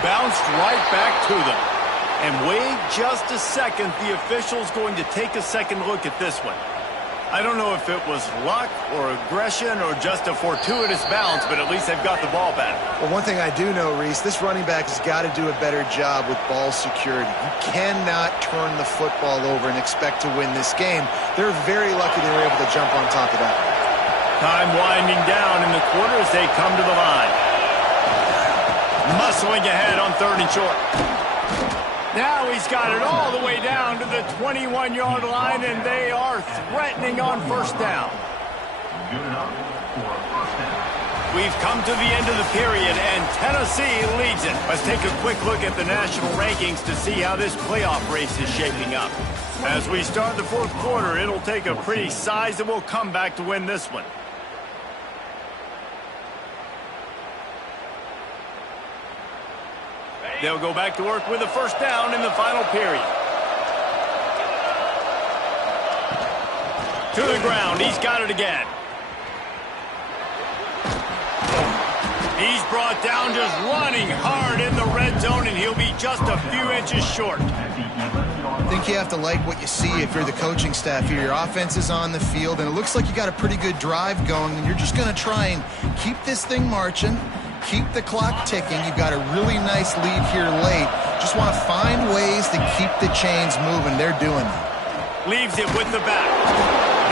Bounced right back to them. And wait just a second. The official's going to take a second look at this one. I don't know if it was luck or aggression or just a fortuitous bounce, but at least they've got the ball back. Well, one thing I do know, Reese, this running back has got to do a better job with ball security. You cannot turn the football over and expect to win this game. They're very lucky they were able to jump on top of that. Time winding down in the quarter as they come to the line. Muscling ahead on 3rd and short. Now he's got it all the way down to the 21-yard line, and they are threatening on 1st down. We've come to the end of the period, and Tennessee leads it. Let's take a quick look at the national rankings to see how this playoff race is shaping up. As we start the 4th quarter, it'll take a pretty sizable comeback to win this one. They'll go back to work with a 1st down in the final period. To the ground. He's got it again. He's brought down just running hard in the red zone, and he'll be just a few inches short. I think you have to like what you see if you're the coaching staff here. Your offense is on the field, and it looks like you got a pretty good drive going, and you're just going to try and keep this thing marching. Keep the clock ticking. You've got a really nice lead here late. Just want to find ways to keep the chains moving. They're doing that. Leaves it with the back.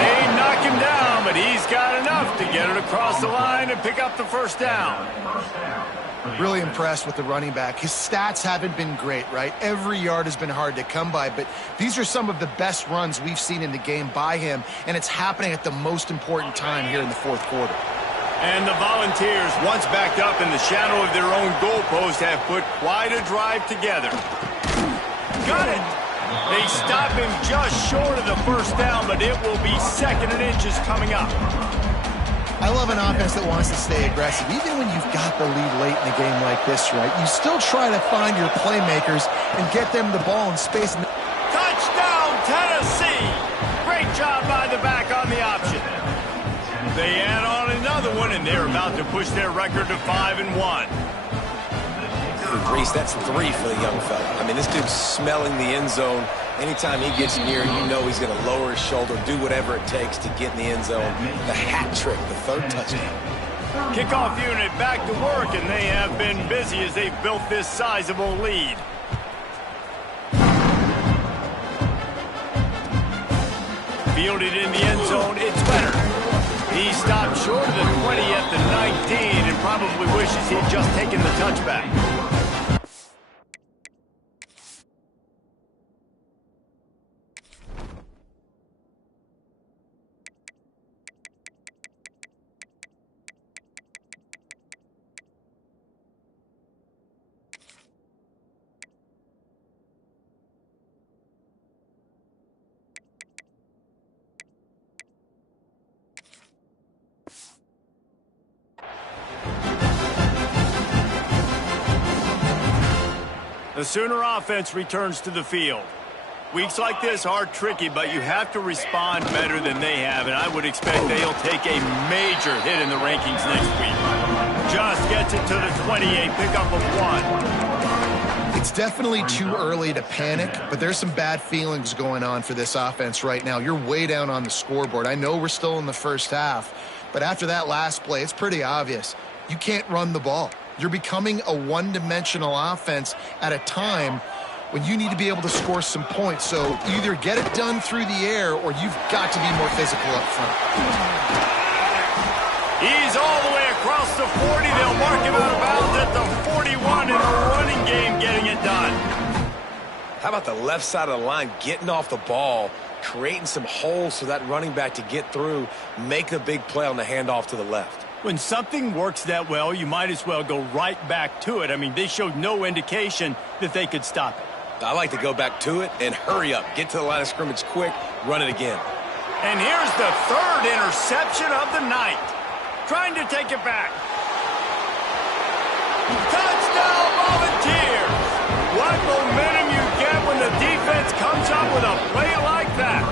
They knock him down, but he's got enough to get it across the line and pick up the 1st down. Really impressed with the running back. His stats haven't been great, right? Every yard has been hard to come by, but these are some of the best runs we've seen in the game by him, and it's happening at the most important time here in the 4th quarter. And the Volunteers, once backed up in the shadow of their own goalpost, have put quite a drive together. Got it! They stop him just short of the 1st down, but it will be 2nd and inches coming up. I love an offense that wants to stay aggressive. Even when you've got the lead late in a game like this, right, you still try to find your playmakers and get them the ball in space. Touchdown, Tennessee! Great job by the back on the option. They add on another one, and they're about to push their record to 5-1. Reese, that's 3 for the young fella. I mean, this dude's smelling the end zone. Anytime he gets near, you know he's going to lower his shoulder, do whatever it takes to get in the end zone. The hat trick, the 3rd touchdown. Kickoff unit back to work, and they have been busy as they've built this sizable lead. Fielded in the end zone, it's better. He stopped short of the 20 at the 19 and probably wishes he'd just taken the touchback. The Sooner offense returns to the field. Weeks like this are tricky, but you have to respond better than they have, and I would expect they'll take a major hit in the rankings next week. Just gets it to the 28, pickup of 1. It's definitely too early to panic, but there's some bad feelings going on for this offense right now. You're way down on the scoreboard. I know we're still in the first half, but after that last play, it's pretty obvious. You can't run the ball. You're becoming a one-dimensional offense at a time when you need to be able to score some points. So either get it done through the air or you've got to be more physical up front. He's all the way across the 40. They'll mark him out of bounds at the 41 in the running game, getting it done. How about the left side of the line getting off the ball, creating some holes for that running back to get through, make a big play on the handoff to the left. When something works that well, you might as well go right back to it. I mean, they showed no indication that they could stop it. I like to go back to it and hurry up. Get to the line of scrimmage quick, run it again. And here's the third interception of the night. Trying to take it back. Touchdown Volunteers! What momentum you get when the defense comes up with a play like that.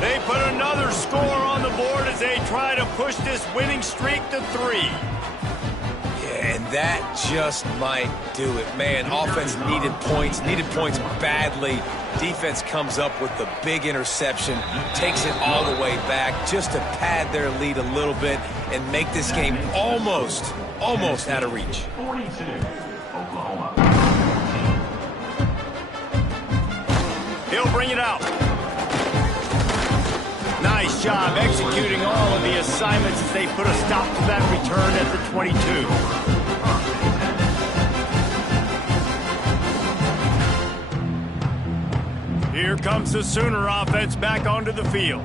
They put another score on the board as they try to push this winning streak to 3. And that just might do it. Man, offense needed points badly. Defense comes up with the big interception, takes it all the way back just to pad their lead a little bit and make this game almost out of reach. 42, Oklahoma. He'll bring it out. Nice job executing all of the assignments as they put a stop to that return at the 22. Here comes the Sooner offense back onto the field.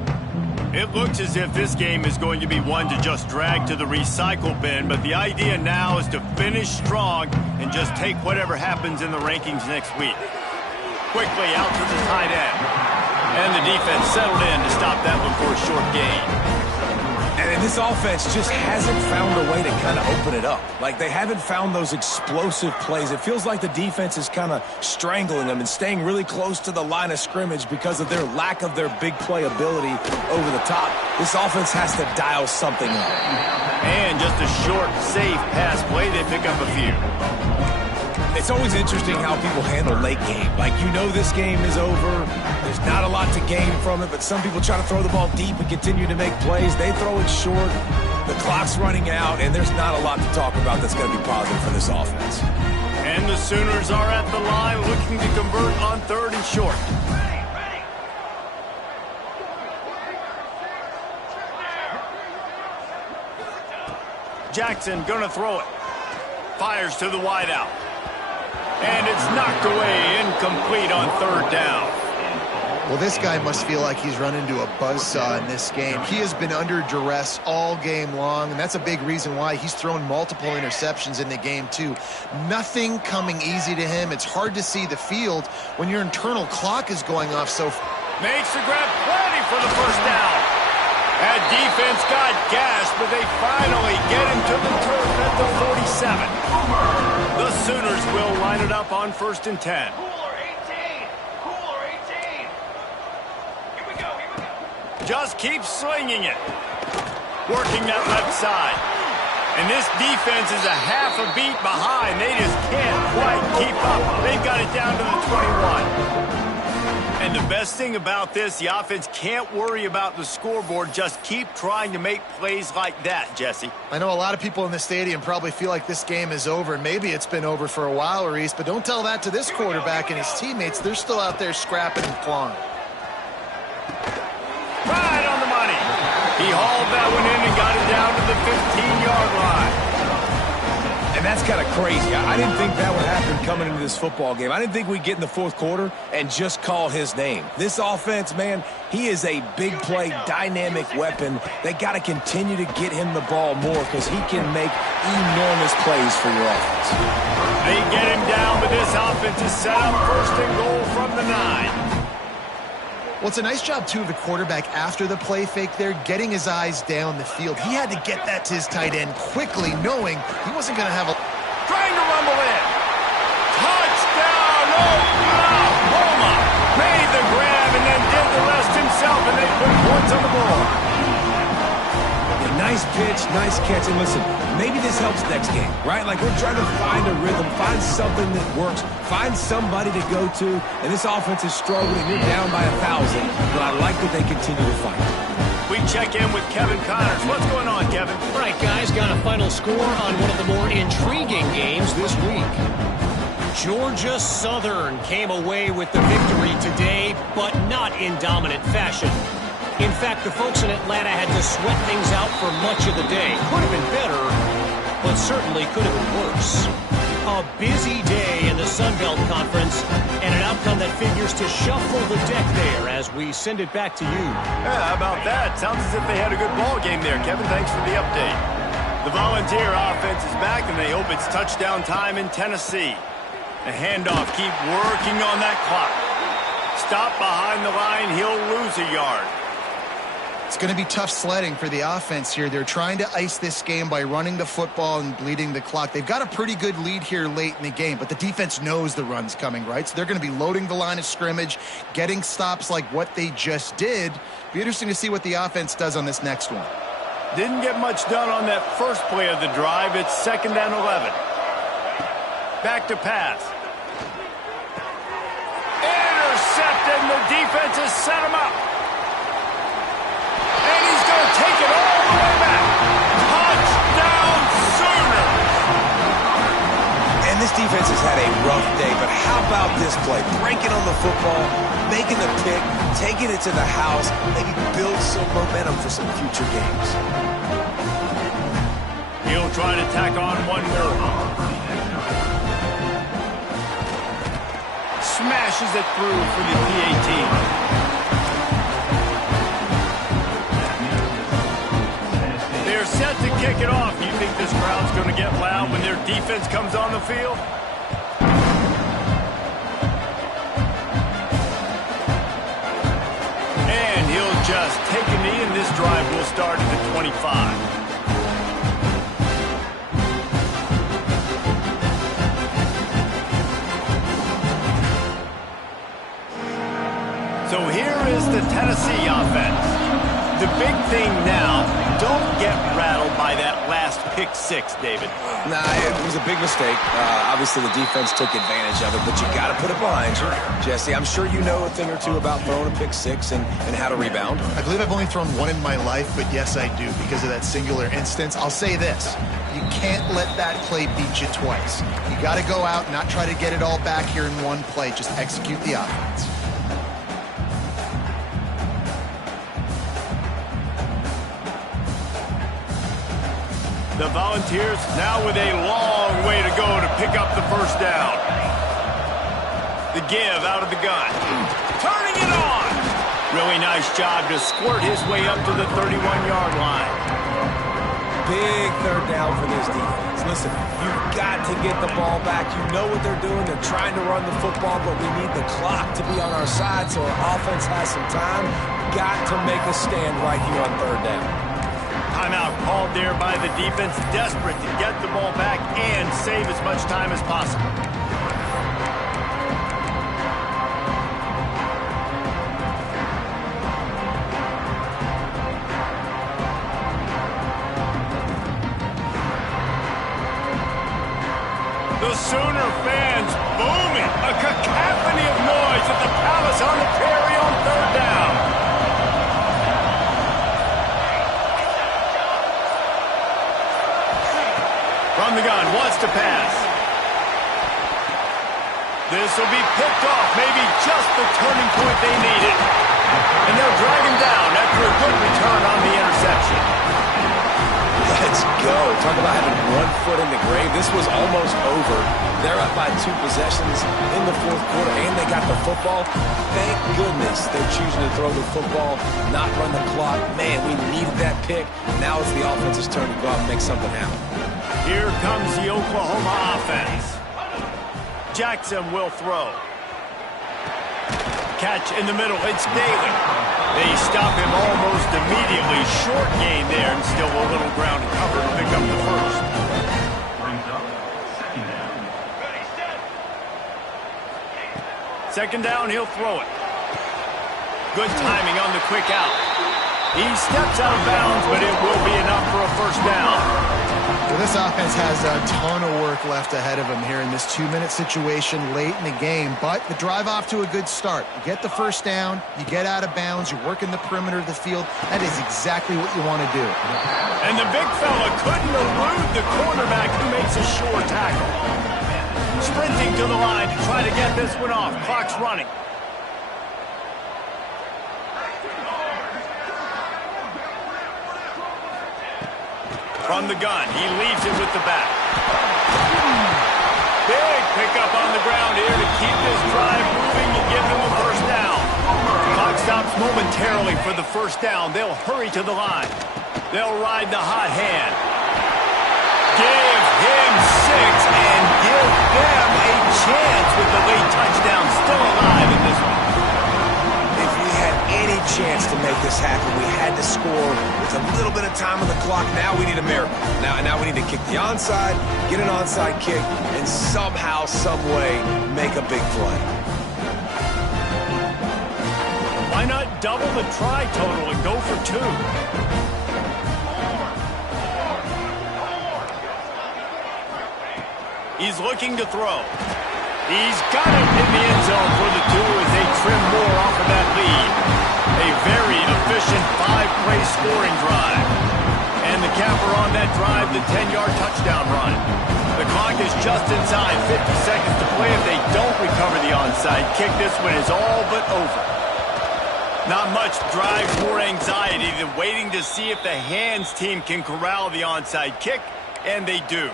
It looks as if this game is going to be one to just drag to the recycle bin, but the idea now is to finish strong and just take whatever happens in the rankings next week. Quickly out to the tight end. And the defense settled in to stop that one for a short gain. And this offense just hasn't found a way to kind of open it up. Like, they haven't found those explosive plays. It feels like the defense is kind of strangling them and staying really close to the line of scrimmage because of their lack of their big play ability over the top. This offense has to dial something up. And just a short, safe pass play, they pick up a few. It's always interesting how people handle late game. Like, you know this game is over. There's not a lot to gain from it, but some people try to throw the ball deep and continue to make plays. They throw it short. The clock's running out, and there's not a lot to talk about that's going to be positive for this offense. And the Sooners are at the line looking to convert on 3rd and short. Jackson going to throw it. Fires to the wideout. And it's knocked away, incomplete on 3rd down. Well, this guy must feel like he's run into a buzzsaw in this game. He has been under duress all game long, and that's a big reason why he's thrown multiple interceptions in the game, too. Nothing coming easy to him. It's hard to see the field when your internal clock is going off so fast. Makes the grab, plenty for the first down. That defense got gashed, but they finally get him to the turf at the 47. The Sooners will line it up on 1st and 10. Cooler 18. Cooler 18. Here we go. Just keep swinging it. Working that left side. And this defense is a half a beat behind. They just can't quite keep up. They've got it down to the 21. And the best thing about this, the offense can't worry about the scoreboard. Just keep trying to make plays like that, Jesse. I know a lot of people in the stadium probably feel like this game is over, and maybe it's been over for a while, Reese, but don't tell that to this quarterback and his teammates. They're still out there scrapping and clawing. Right on the money. He hauled that one in and got it down to the 15-yard line. And that's kind of crazy. I didn't think that would happen coming into this football game. I didn't think we'd get in the 4th quarter and just call his name. This offense, man, he is a big play, dynamic weapon. They got to continue to get him the ball more because he can make enormous plays for your offense. They get him down, but this offense is set up 1st and goal from the 9. Well, it's a nice job, too, of the quarterback after the play fake there, getting his eyes down the field. He had to get that to his tight end quickly, knowing he wasn't going to have a... Trying to rumble in. Touchdown! Oklahoma made the grab and then did the rest himself, and they put points on the board. Nice pitch, nice catch. And listen, maybe this helps next game, right? Like we're trying to find a rhythm, find something that works, find somebody to go to. And this offense is struggling. You're down by 1,000, but I like that they continue to fight. We check in with Kevin Connors. What's going on, Kevin? All right, guys, got a final score on one of the more intriguing games this week. Georgia Southern came away with the victory today, but not in dominant fashion. In fact, the folks in Atlanta had to sweat things out for much of the day. Could have been better, but certainly could have been worse. A busy day in the Sun Belt Conference, and an outcome that figures to shuffle the deck there as we send it back to you. Yeah, how about that? Sounds as if they had a good ball game there, Kevin. Thanks for the update. The Volunteer offense is back, and they hope it's touchdown time in Tennessee. The handoff, keep working on that clock. Stop behind the line, he'll lose a yard. It's going to be tough sledding for the offense here. They're trying to ice this game by running the football and bleeding the clock. They've got a pretty good lead here late in the game, but the defense knows the run's coming, right? So they're going to be loading the line of scrimmage, getting stops like what they just did. Be interesting to see what the offense does on this next one. Didn't get much done on that first play of the drive. It's 2nd and 11. Back to pass. Intercepted, and the defense has set him up. And he's going to take it all the way back. Touchdown Sooners! And this defense has had a rough day, but how about this play? Breaking on the football, making the pick, taking it to the house, maybe build some momentum for some future games. He'll try to tack on one more. Smashes it through for the PAT. They're set to kick it off. Do you think this crowd's going to get loud when their defense comes on the field? And he'll just take a knee, and this drive will start at the 25. So here is the Tennessee offense. The big thing now, don't get rattled by that last pick six, David. Nah, it was a big mistake. Obviously, the defense took advantage of it, but you got to put it behind you. Jesse, I'm sure you know a thing or two about throwing a pick six and how to rebound. I believe I've only thrown one in my life, but yes, I do because of that singular instance. I'll say this. You can't let that play beat you twice. You got to go out and not try to get it all back here in one play. Just execute the offense. The Volunteers now with a long way to go to pick up the first down. The give out of the gun. Turning it on. Really nice job to squirt his way up to the 31-yard line. Big third down for this defense. Listen, you've got to get the ball back. You know what they're doing. They're trying to run the football, but we need the clock to be on our side so our offense has some time. Got to make a stand right here on third down. Timeout called there by the defense, desperate to get the ball back and save as much time as possible. The Sooner fans booming, a cacophony of noise at the Palace on the Prairie on third down. From the gun, wants to pass. This will be picked off, maybe just the turning point they needed. And they'll drag him down after a good return on the interception. Let's go. Talk about having one foot in the grave. This was almost over. They're up by 2 possessions in the fourth quarter, and they got the football. Thank goodness they're choosing to throw the football, not run the clock. Man, we needed that pick. Now it's the offense's turn to go out and make something happen. Here comes the Oklahoma offense. Jackson will throw. Catch in the middle. It's Daly. They stop him almost immediately. Short gain there and still a little ground to cover to pick up the first. Brings up 2nd down. second down, he'll throw it. Good timing on the quick out. He steps out of bounds, but it will be enough for a first down. Well, this offense has a ton of work left ahead of them here in this 2-minute situation late in the game, but the drive off to a good start. You get the first down, you get out of bounds, you work in the perimeter of the field. That is exactly what you want to do. And the big fella couldn't elude the cornerback who makes a sure tackle. Sprinting to the line to try to get this one off. Clock's running. From the gun, he leaves it with the back. Big pickup on the ground here to keep this drive moving and give them a first down. Clock stops momentarily for the first down. They'll hurry to the line. They'll ride the hot hand. Give him 6 and give them a chance with the late touchdown still alive in this one. If we had any chance to make this happen, we had to score with a little bit of time on the clock. Now we need a miracle. Now we need to kick the onside, get an onside kick, and somehow, some way, make a big play. Why not double the try total and go for 2? He's looking to throw. He's got it in the end zone for the 2 as they trim more off of that lead. A very efficient 5-play scoring drive. And the capper on that drive, the 10-yard touchdown run. The clock is just inside 50 seconds to play. If they don't recover the onside kick, this one is all but over. Not much drives more anxiety than waiting to see if the hands team can corral the onside kick, and they do.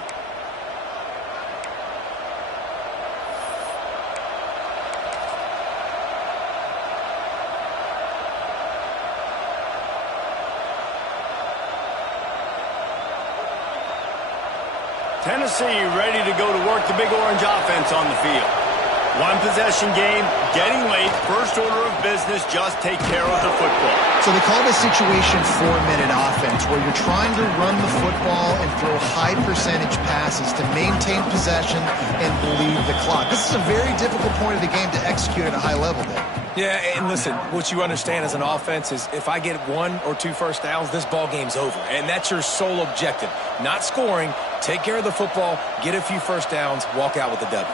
Tennessee ready to go to work the Big Orange offense on the field. One possession game, getting late, first order of business, just take care of the football. So they call this situation 4-minute offense, where you're trying to run the football and throw high percentage passes to maintain possession and bleed the clock. This is a very difficult point of the game to execute at a high level, Dave. Yeah, and listen, what you understand as an offense is if I get 1 or 2 first downs, this ball game's over. And that's your sole objective. Not scoring, take care of the football, get a few first downs, walk out with the W.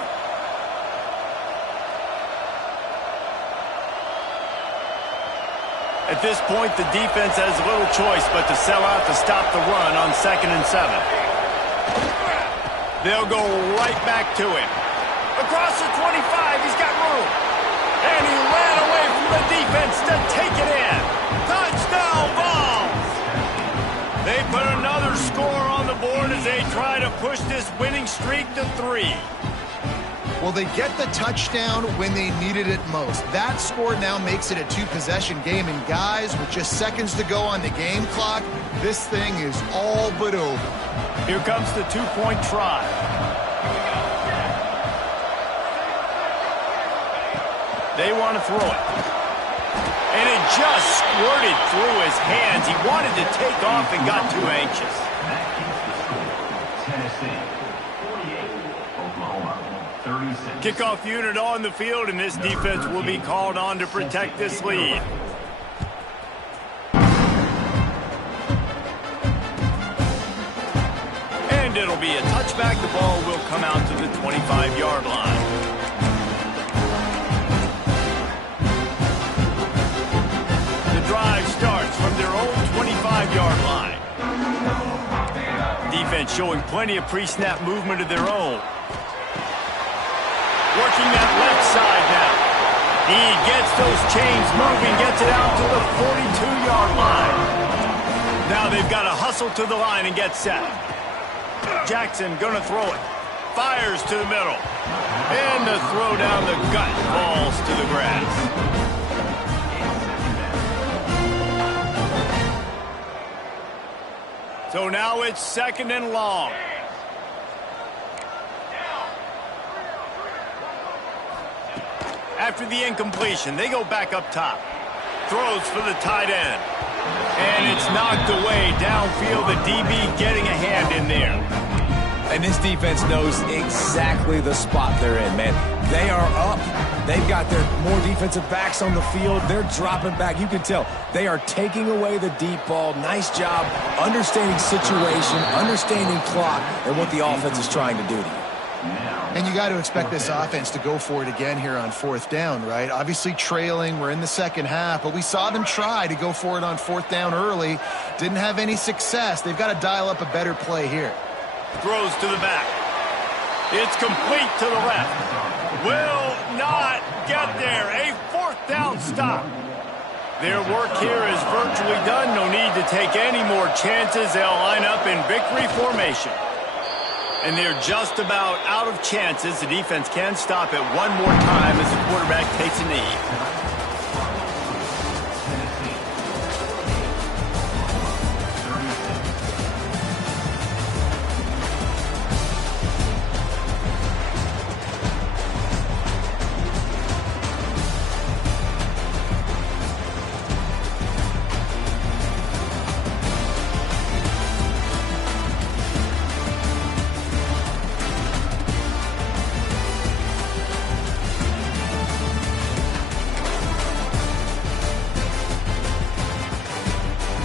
At this point, the defense has little choice but to sell out to stop the run on 2nd and 7. They'll go right back to him. Across the 25, he's got room. And he ran away from the defense to take it in. Touchdown Vols! They put another score on the board as they try to push this winning streak to 3. Well, they get the touchdown when they needed it most. That score now makes it a 2-possession game. And guys, with just seconds to go on the game clock, this thing is all but over. Here comes the 2-point try. They want to throw it. And it just squirted through his hands. He wanted to take off and got too anxious. Tennessee, 48, Oklahoma, 36. Kickoff unit on the field, and this defense will be called on to protect this lead. And it'll be a touchback. The ball will come out to the 25-yard line. The drive starts from their own 25-yard line. Defense showing plenty of pre-snap movement of their own. Working that left side now. He gets those chains moving, gets it out to the 42-yard line. Now they've got to hustle to the line and get set. Jackson gonna throw it. Fires to the middle. And the throw down the gut falls to the grass. So now it's 2nd and long. After the incompletion, they go back up top. Throws for the tight end. And it's knocked away downfield. The DB getting a hand in there. And this defense knows exactly the spot they're in, man. They are up. They've got their more defensive backs on the field. They're dropping back. You can tell they are taking away the deep ball. Nice job understanding situation, understanding clock, and what the offense is trying to do to you. And you got to expect this offense to go for it again here on fourth down, right? Obviously trailing. We're in the second half, but we saw them try to go for it on fourth down early. Didn't have any success. They've got to dial up a better play here. Throws to the back. It's complete to the left. Will not get there. A fourth down stop. Their work here is virtually done. No need to take any more chances. They'll line up in victory formation. And they're just about out of chances. The defense can stop it one more time as the quarterback takes a knee.